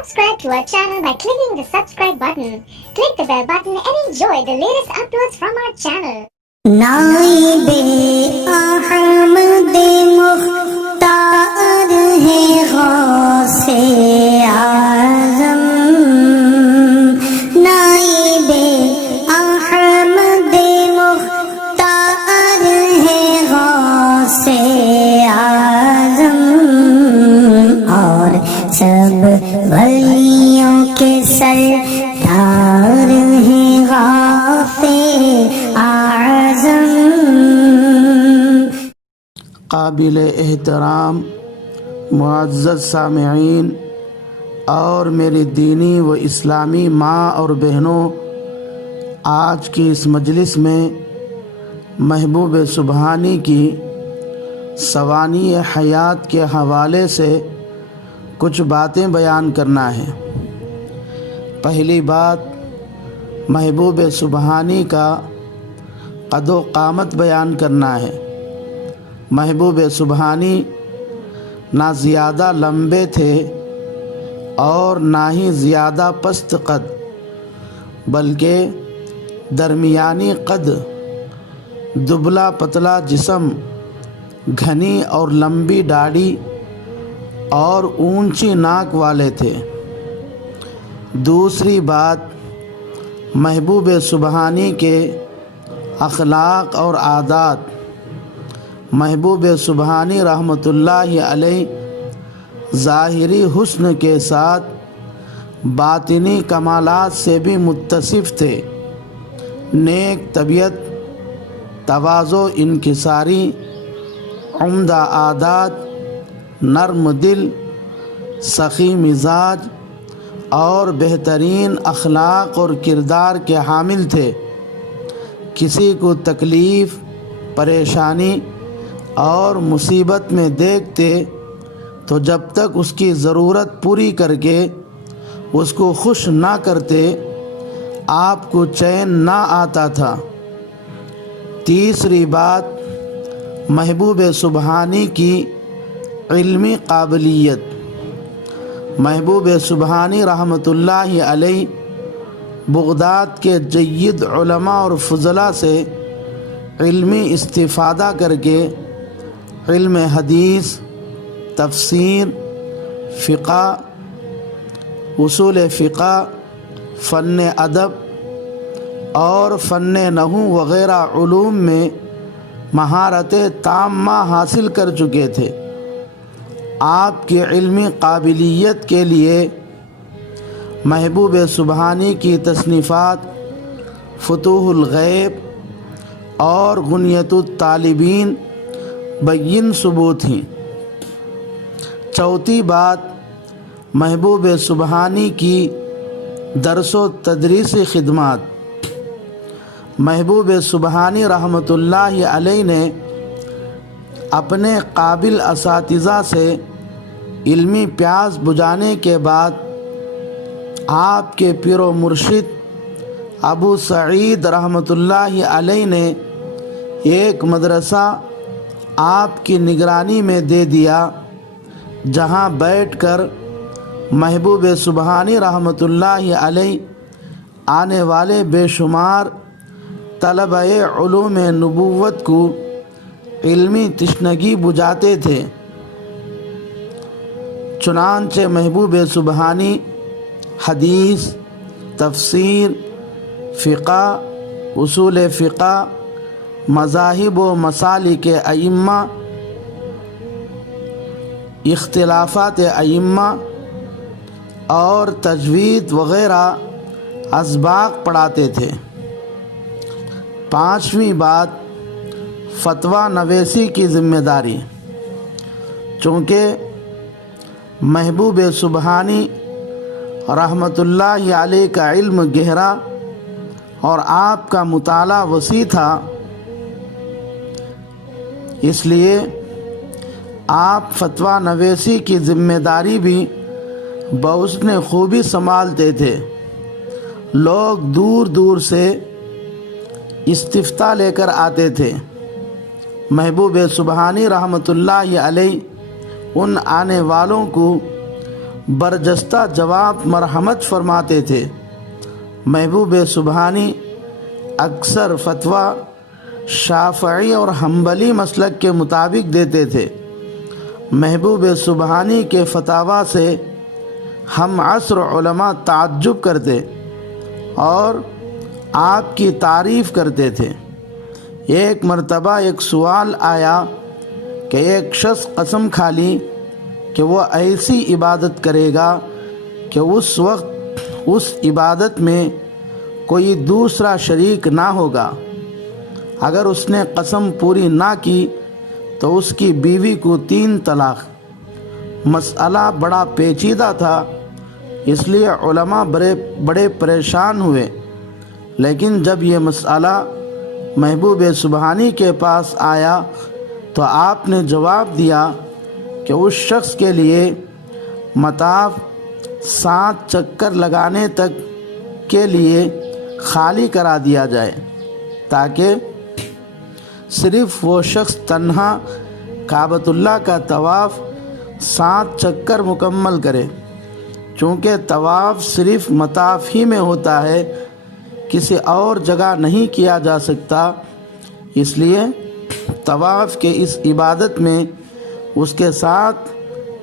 Subscribe to our channel by clicking the subscribe button. Click the bell button and enjoy the latest uploads from our channel. نائبِ Ahmad مختار ہے غوث اعظم، نائبِ احمد مختار ہے غوث اعظم، اور سب ولیوں کے سردار ہیں غوث اعظم۔ قابل احترام معزز سامعین اور میری دینی و اسلامی ماں اور بہنوں، آج کی اس مجلس میں محبوب سبحانی کی سوانح حیات کے حوالے سے کچھ باتیں بیان کرنا ہے۔ پہلی بات، محبوب سبحانی کا قد و قامت بیان کرنا ہے۔ محبوب سبحانی نہ زیادہ لمبے تھے اور نہ ہی زیادہ پست قد، بلکہ درمیانی قد، دبلا پتلا جسم، گھنی اور لمبی داڑھی اور اونچی ناک والے تھے۔ دوسری بات، محبوب سبحانی کے اخلاق اور عادات۔ محبوب سبحانی رحمۃ اللہ علیہ ظاہری حسن کے ساتھ باطنی کمالات سے بھی متصف تھے۔ نیک طبیعت، تواضع انکساری، عمدہ عادات، نرم دل، سخی مزاج اور بہترین اخلاق اور کردار کے حامل تھے۔ کسی کو تکلیف، پریشانی اور مصیبت میں دیکھتے تو جب تک اس کی ضرورت پوری کر کے اس کو خوش نہ کرتے، آپ کو چین نہ آتا تھا۔ تیسری بات، محبوب سبحانی کی علمی قابلیت۔ محبوب سبحانی رحمۃ اللہ علیہ بغداد کے جید علماء اور فضلاء سے علمی استفادہ کر کے علم حدیث، تفسیر، فقہ، اصول فقہ، فن ادب اور فن نحو وغیرہ علوم میں مہارت تامہ حاصل کر چکے تھے۔ آپ کی علمی قابلیت کے لیے محبوب سبحانی کی تصنیفات فتوح الغیب اور غنیۃ الطالبین بین ثبوت ہیں۔ چوتھی بات، محبوب سبحانی کی درس و تدریسی خدمات۔ محبوب سبحانی رحمۃ اللہ علیہ نے اپنے قابل اساتذہ سے علمی پیاس بجھانے کے بعد آپ کے پیر و مرشد ابو سعید رحمۃ اللہ علیہ نے ایک مدرسہ آپ کی نگرانی میں دے دیا، جہاں بیٹھ کر محبوب سبحانی رحمۃ اللہ علیہ آنے والے بے شمار طلبہ علوم نبوت کو علمی تشنگی بجھاتے تھے۔ چنانچہ محبوب سبحانی حدیث، تفسیر، فقہ، اصول فقہ، مذاہب و مسالک ائمہ، اختلافات ائمہ اور تجوید وغیرہ اسباق پڑھاتے تھے۔ پانچویں بات، فتویٰ نویسی کی ذمہ داری۔ چونکہ محبوب سبحانی رحمۃ اللہ علیہ کا علم گہرا اور آپ کا مطالعہ وسیع تھا، اس لیے آپ فتویٰ نویسی کی ذمہ داری بھی بحسن خوبی سنبھالتے تھے۔ لوگ دور دور سے استفتاء لے کر آتے تھے۔ محبوب سبحانی رحمۃ اللہ علیہ ان آنے والوں کو برجستہ جواب مرحمت فرماتے تھے۔ محبوب سبحانی اکثر فتویٰ شافعی اور حنبلی مسلک کے مطابق دیتے تھے۔ محبوب سبحانی کے فتاویٰ سے ہم عصر علماء تعجب کرتے اور آپ کی تعریف کرتے تھے۔ ایک مرتبہ ایک سوال آیا کہ ایک شخص قسم کھا لی کہ وہ ایسی عبادت کرے گا کہ اس وقت اس عبادت میں کوئی دوسرا شریک نہ ہوگا۔ اگر اس نے قسم پوری نہ کی تو اس کی بیوی کو 3 طلاق۔ مسئلہ بڑا پیچیدہ تھا، اس لیے علماء بڑے پریشان ہوئے، لیکن جب یہ مسئلہ محبوب سبحانی کے پاس آیا تو آپ نے جواب دیا کہ اس شخص کے لیے مطاف 7 چکر لگانے تک کے لیے خالی کرا دیا جائے تاکہ صرف وہ شخص تنہا کعبۃ اللہ کا طواف 7 چکر مکمل کرے۔ چونکہ طواف صرف مطاف ہی میں ہوتا ہے، کسی اور جگہ نہیں کیا جا سکتا، اس لیے طواف کے اس عبادت میں اس کے ساتھ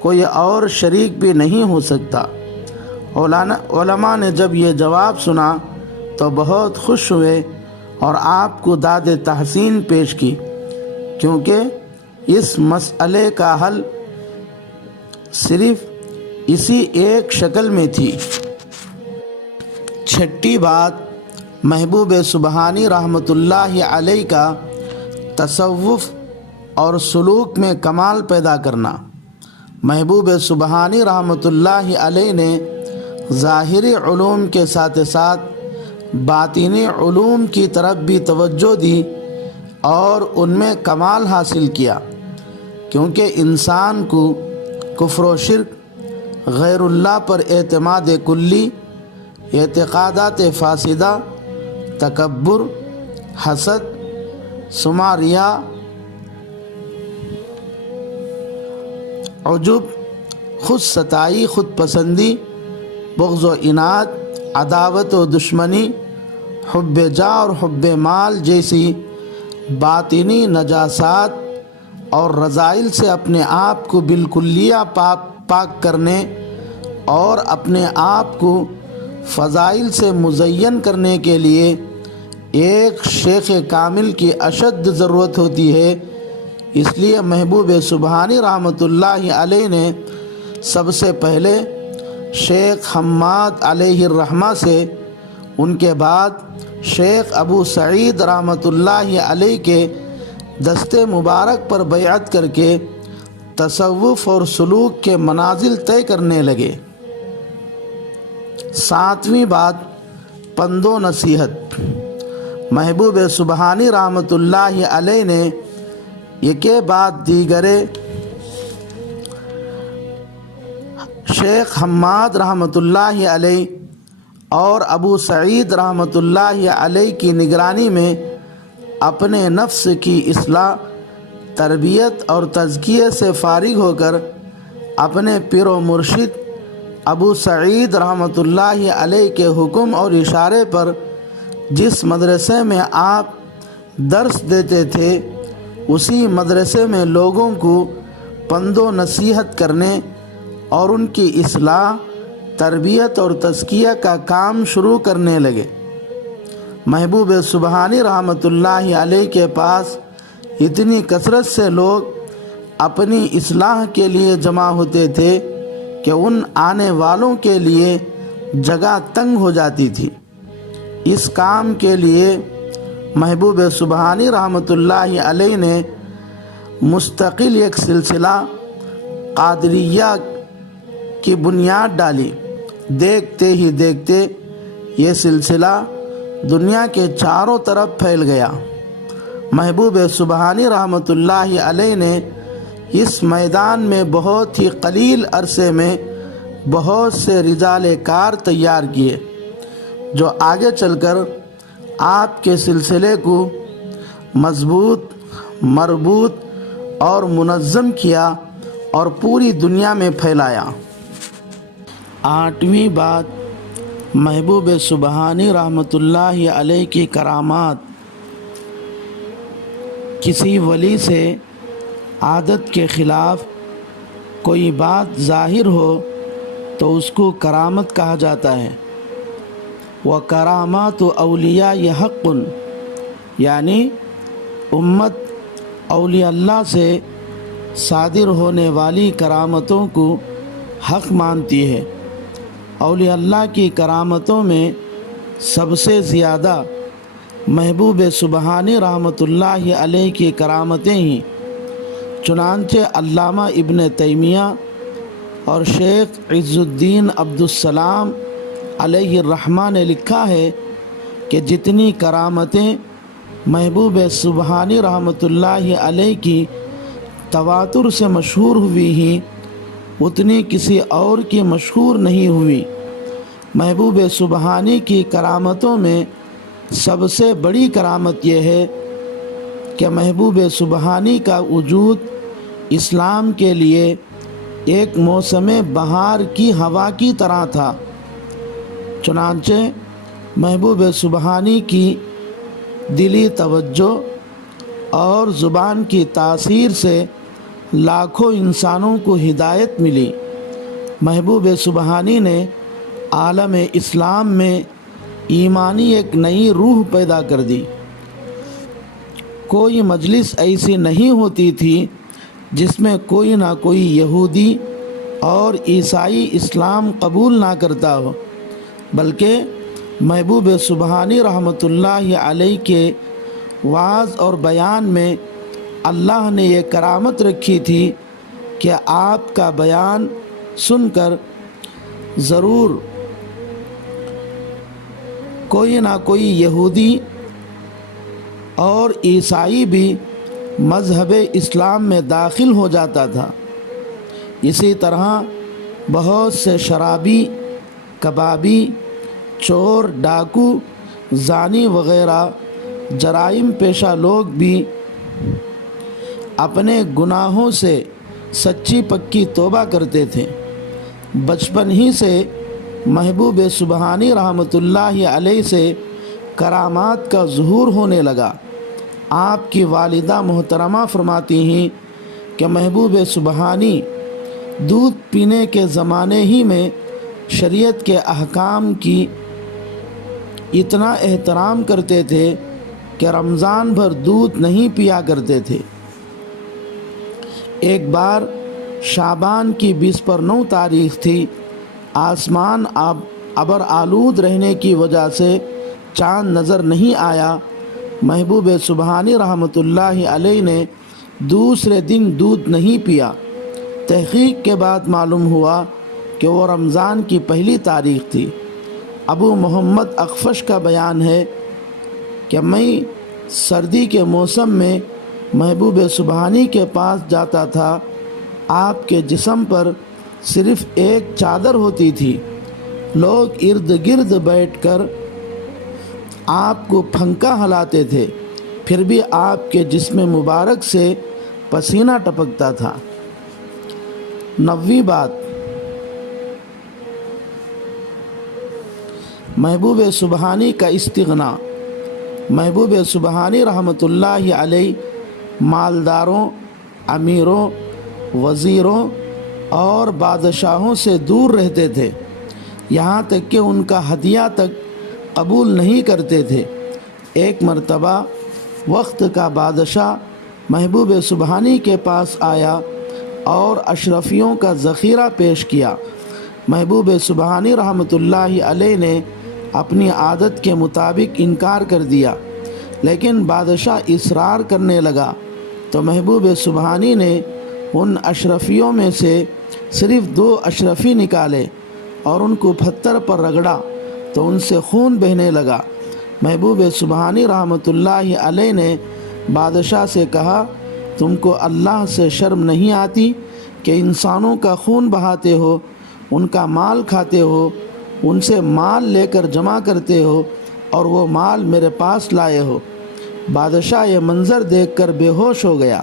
کوئی اور شریک بھی نہیں ہو سکتا۔ علماء نے جب یہ جواب سنا تو بہت خوش ہوئے اور آپ کو داد تحسین پیش کی، کیونکہ اس مسئلے کا حل صرف اسی ایک شکل میں تھی۔ چھٹی بات، محبوب سبحانی رحمۃ اللہ علیہ کا تصوف اور سلوک میں کمال پیدا کرنا۔ محبوب سبحانی رحمۃ اللہ علیہ نے ظاہری علوم کے ساتھ ساتھ باطنی علوم کی طرف بھی توجہ دی اور ان میں کمال حاصل کیا، کیونکہ انسان کو کفر و شرک، غیر اللہ پر اعتماد کلی، اعتقادات فاسدہ، تکبر، حسد، سمع، ریا، عجب، خود ستائی، خود پسندی، بغض و عناد، عداوت و دشمنی، حب جاہ اور حب مال جیسی باطنی نجاسات اور رذائل سے اپنے آپ کو بالکلیہ پاک کرنے اور اپنے آپ کو فضائل سے مزین کرنے کے لیے ایک شیخ کامل کی اشد ضرورت ہوتی ہے۔ اس لیے محبوب سبحانی رحمۃ اللہ علیہ نے سب سے پہلے شیخ حماد علیہ الرحمہ سے، ان کے بعد شیخ ابو سعید رحمۃ اللہ علیہ کے دستے مبارک پر بیعت کر کے تصوف اور سلوک کے منازل طے کرنے لگے۔ 7ویں بات، پند و نصیحت۔ محبوب سبحانی رحمۃ اللہ علیہ نے یکے بعد دیگرے شیخ حماد رحمۃ اللہ علیہ اور ابو سعید رحمۃ اللہ علیہ کی نگرانی میں اپنے نفس کی اصلاح، تربیت اور تزکیے سے فارغ ہو کر اپنے پیر و مرشد ابو سعید رحمۃ اللہ علیہ کے حکم اور اشارے پر جس مدرسے میں آپ درس دیتے تھے اسی مدرسے میں لوگوں کو پند و نصیحت کرنے اور ان کی اصلاح، تربیت اور تزکیہ کا کام شروع کرنے لگے۔ محبوب سبحانی رحمۃ اللہ علیہ کے پاس اتنی کثرت سے لوگ اپنی اصلاح کے لیے جمع ہوتے تھے کہ ان آنے والوں کے لیے جگہ تنگ ہو جاتی تھی۔ اس کام کے لیے محبوب سبحانی رحمۃ اللہ علیہ نے مستقل ایک سلسلہ قادریہ کی بنیاد ڈالی۔ دیکھتے ہی دیکھتے یہ سلسلہ دنیا کے چاروں طرف پھیل گیا۔ محبوب سبحانی رحمۃ اللہ علیہ نے اس میدان میں بہت ہی قلیل عرصے میں بہت سے رجال کار تیار کیے، جو آگے چل کر آپ کے سلسلے کو مضبوط، مربوط اور منظم کیا اور پوری دنیا میں پھیلایا۔ 8ویں بات، محبوب سبحانی رحمۃ اللہ علیہ کی کرامات۔ کسی ولی سے عادت کے خلاف کوئی بات ظاہر ہو تو اس کو کرامت کہا جاتا ہے۔ وَکرامات اولیاء حق، یعنی امت اولیاء اللہ سے صادر ہونے والی کرامتوں کو حق مانتی ہے۔ اولیاء اللہ کی کرامتوں میں سب سے زیادہ محبوب سبحانی رحمۃ اللہ علیہ کی کرامتیں ہیں۔ چنانچہ علامہ ابن تیمیہ اور شیخ عز الدین عبدالسلام علیہ الرحمہ نے لکھا ہے کہ جتنی کرامتیں محبوب سبحانی رحمۃ اللہ علیہ کی تواتر سے مشہور ہوئی ہیں اتنی کسی اور کی مشہور نہیں ہوئی۔ محبوب سبحانی کی کرامتوں میں سب سے بڑی کرامت یہ ہے کہ محبوب سبحانی کا وجود اسلام کے لیے ایک موسم بہار کی ہوا کی طرح تھا۔ چنانچہ محبوب سبحانی کی دلی توجہ اور زبان کی تاثیر سے لاکھوں انسانوں کو ہدایت ملی۔ محبوب سبحانی نے عالم اسلام میں ایمانی ایک نئی روح پیدا کر دی۔ کوئی مجلس ایسی نہیں ہوتی تھی جس میں کوئی نہ کوئی یہودی اور عیسائی اسلام قبول نہ کرتا ہو، بلکہ محبوب سبحانی رحمۃ اللہ علیہ کے وعظ اور بیان میں اللہ نے یہ کرامت رکھی تھی کہ آپ کا بیان سن کر ضرور کوئی نہ کوئی یہودی اور عیسائی بھی مذہب اسلام میں داخل ہو جاتا تھا۔ اسی طرح بہت سے شرابی، کبابی، چور، ڈاکو، زانی وغیرہ جرائم پیشہ لوگ بھی اپنے گناہوں سے سچی پکی توبہ کرتے تھے۔ بچپن ہی سے محبوب سبحانی رحمۃ اللہ علیہ سے کرامات کا ظہور ہونے لگا۔ آپ کی والدہ محترمہ فرماتی ہیں کہ محبوب سبحانی دودھ پینے کے زمانے ہی میں شریعت کے احکام کی اتنا احترام کرتے تھے کہ رمضان بھر دودھ نہیں پیا کرتے تھے۔ ایک بار شعبان کی 29 تاریخ تھی۔ آسمان ابر آلود رہنے کی وجہ سے چاند نظر نہیں آیا۔ محبوب سبحانی رحمۃ اللہ علیہ نے دوسرے دن دودھ نہیں پیا۔ تحقیق کے بعد معلوم ہوا کہ وہ رمضان کی پہلی تاریخ تھی۔ ابو محمد اخفش کا بیان ہے کہ میں سردی کے موسم میں محبوب سبحانی کے پاس جاتا تھا۔ آپ کے جسم پر صرف ایک چادر ہوتی تھی۔ لوگ ارد گرد بیٹھ کر آپ کو پھنکا ہلاتے تھے، پھر بھی آپ کے جسم مبارک سے پسینہ ٹپکتا تھا۔ 9ویں بات، محبوب سبحانی کا استغنا۔ محبوب سبحانی رحمۃ اللہ علیہ مالداروں، امیروں، وزیروں اور بادشاہوں سے دور رہتے تھے، یہاں تک کہ ان کا ہدیہ تک قبول نہیں کرتے تھے۔ ایک مرتبہ وقت کا بادشاہ محبوب سبحانی کے پاس آیا اور اشرفیوں کا ذخیرہ پیش کیا۔ محبوب سبحانی رحمۃ اللہ علیہ نے اپنی عادت کے مطابق انکار کر دیا، لیکن بادشاہ اصرار کرنے لگا تو محبوب سبحانی نے ان اشرفیوں میں سے صرف 2 اشرفی نکالے اور ان کو پتھر پر رگڑا تو ان سے خون بہنے لگا۔ محبوب سبحانی رحمۃ اللہ علیہ نے بادشاہ سے کہا، تم کو اللہ سے شرم نہیں آتی کہ انسانوں کا خون بہاتے ہو، ان کا مال کھاتے ہو، ان سے مال لے کر جمع کرتے ہو اور وہ مال میرے پاس لائے ہو۔ بادشاہ یہ منظر دیکھ کر بے ہوش ہو گیا۔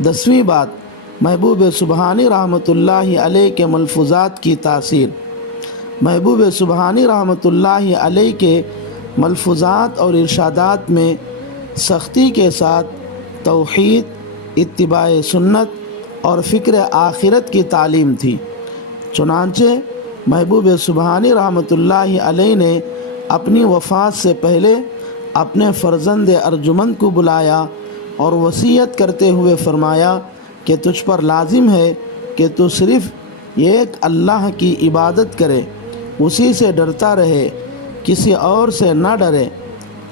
10ویں بات، محبوب سبحانی رحمۃ اللہ علیہ کے ملفوظات کی تاثیر۔ محبوب سبحانی رحمۃ اللہ علیہ کے ملفوظات اور ارشادات میں سختی کے ساتھ توحید، اتباع سنت اور فکر آخرت کی تعلیم تھی۔ چنانچہ محبوب سبحانی رحمۃ اللہ علیہ نے اپنی وفات سے پہلے اپنے فرزند ارجمند کو بلایا اور وصیت کرتے ہوئے فرمایا کہ تجھ پر لازم ہے کہ تو صرف ایک اللہ کی عبادت کرے، اسی سے ڈرتا رہے، کسی اور سے نہ ڈرے،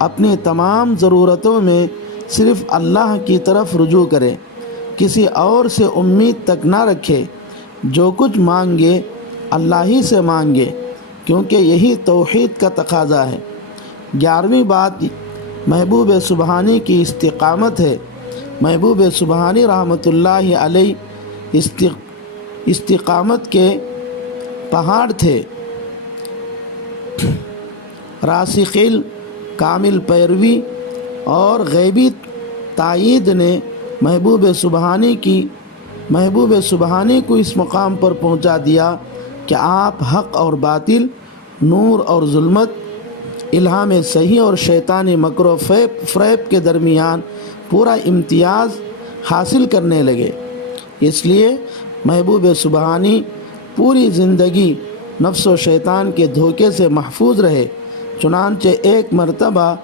اپنی تمام ضرورتوں میں صرف اللہ کی طرف رجوع کرے، کسی اور سے امید تک نہ رکھے، جو کچھ مانگے اللہ ہی سے مانگے، کیونکہ یہی توحید کا تقاضا ہے۔ 11ویں بات محبوب سبحانی کی استقامت ہے۔ محبوب سبحانی رحمۃ اللہ علیہ استقامت کے پہاڑ تھے۔ راسخ علم، کامل پیروی اور غیبی تائید نے محبوب سبحانی کو اس مقام پر پہنچا دیا کہ آپ حق اور باطل، نور اور ظلمت، الہام صحیح اور شیطانی مکر و فریب کے درمیان پورا امتیاز حاصل کرنے لگے۔ اس لیے محبوب سبحانی پوری زندگی نفس و شیطان کے دھوکے سے محفوظ رہے۔ چنانچہ ایک مرتبہ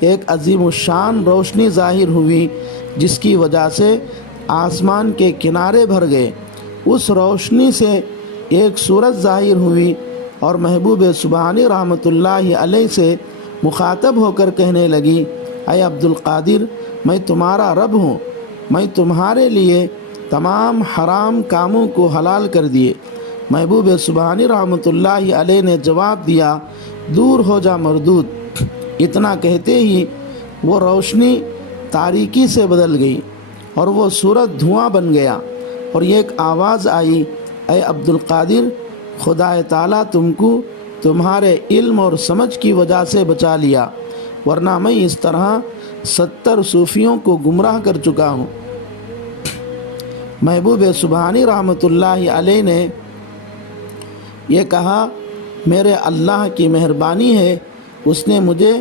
ایک عظیم الشان روشنی ظاہر ہوئی جس کی وجہ سے آسمان کے کنارے بھر گئے۔ اس روشنی سے ایک صورت ظاہر ہوئی اور محبوب سبحانی رحمۃ اللہ علیہ سے مخاطب ہو کر کہنے لگی، اے عبد القادر، میں تمہارا رب ہوں، میں تمہارے لیے تمام حرام کاموں کو حلال کر دیے۔ محبوب سبحانی رحمۃ اللہ علیہ نے جواب دیا، دور ہو جا مردود۔ اتنا کہتے ہی وہ روشنی تاریکی سے بدل گئی اور وہ صورت دھواں بن گیا، اور ایک آواز آئی، اے عبد القادر، خدا تعالیٰ تم کو تمہارے علم اور سمجھ کی وجہ سے بچا لیا، ورنہ میں اس طرح 70 صوفیوں کو گمراہ کر چکا ہوں۔ محبوب سبحانی رحمۃ اللہ علیہ نے یہ کہا، میرے اللہ کی مہربانی ہے، اس نے مجھے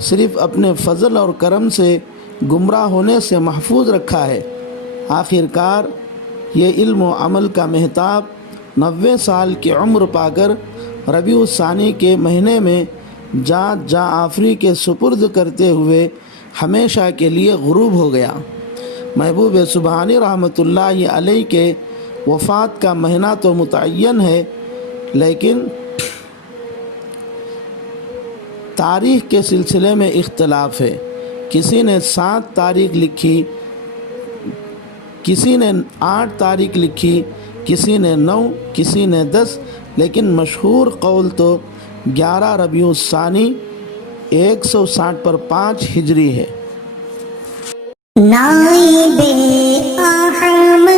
صرف اپنے فضل اور کرم سے گمراہ ہونے سے محفوظ رکھا ہے۔ آخر کار یہ علم و عمل کا مہتاب 90 سال کی عمر پا کر ربیع الثانی کے مہینے میں جاں آفری کے سپرد کرتے ہوئے ہمیشہ کے لیے غروب ہو گیا۔ محبوب سبحانی رحمۃ اللہ علیہ کے وفات کا مہینہ تو متعین ہے، لیکن تاریخ کے سلسلے میں اختلاف ہے۔ کسی نے 7 تاریخ لکھی، کسی نے 8 تاریخ لکھی، کسی نے 9، کسی نے 10، لیکن مشہور قول تو 11 ربیع الثانی 160 پر 5 ہجری ہے۔ نائب احمد